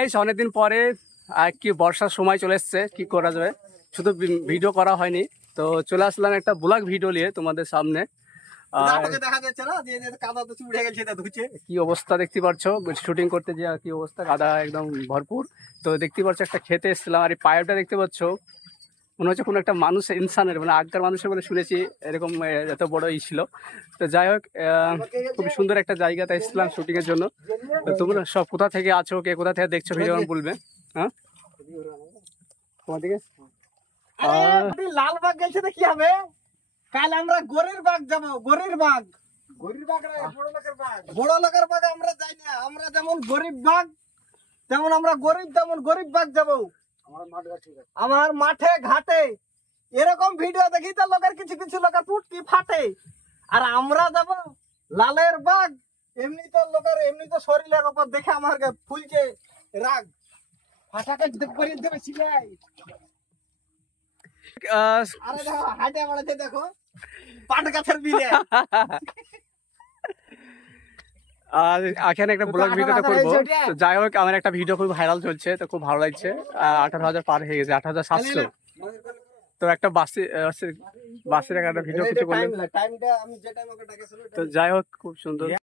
এই অনেকদিন পরে কি বর্ষার সময় চলে এসছে, কি করা যাবে, শুধু ভিডিও করা হয়নি, তো চলে আসলাম একটা ব্লগ ভিডিও নিয়ে তোমাদের সামনে। কি অবস্থা দেখতে পাচ্ছ, শুটিং করতে যে কি অবস্থা, কাদা একদম ভরপুর। তো দেখতে পাচ্ছ একটা খেতে এসেছিলাম, আর এই পাইপটা দেখতে পাচ্ছ মনে হচ্ছে কোনো একটা মানুষ, ইনসানের মানে আগকার মানুষের বলে শুনেছি এরকম এত বড় ই ছিল। তো যাই হোক, খুবই সুন্দর একটা জায়গাতে এসেছিলাম শুটিং এর জন্য। তো তোমরা সব কোথা থেকে আছো, কে কোথা থেকে দেখছো ভিডিও বলবে। হ্যাঁ, তোমার দিকে লালবাগ গেছে তো কি হবে, কাল আমরা গরির বাগ যাবো। গরির বাগ, বড় লোকের বাগ আমরা যাই না। আমরা যেমন গরিব বাগ, তেমন আমরা গরিব, তেমন গরিব বাগ যাবো। আমার মাঠে ঘাটে এরকম ভিডিও দেখি তো লোকের কিছু কিছু লোকের পুটকি ফাটে। আর আমরা যাব লালের বাগ, এমনি তো লোকের এমনি তো শরীরের উপর দেখে আমার ফুলছে রাগ, ফাটাকে করে দেবে সিলাই। আরে দেখো হাটে বাড়াতে, দেখো পাট গাছের বিলে। আর এখানে একটা ব্লগ ভিডিওটা করবো। তো যাই হোক, আমার একটা ভিডিও খুব ভাইরাল চলছে, তো খুব ভালো লাগছে। 18,000 পার হয়ে গেছে, 18,700। তো একটা বাসের একটা ভিডিও কিছু করলে, তো যাই হোক খুব সুন্দর।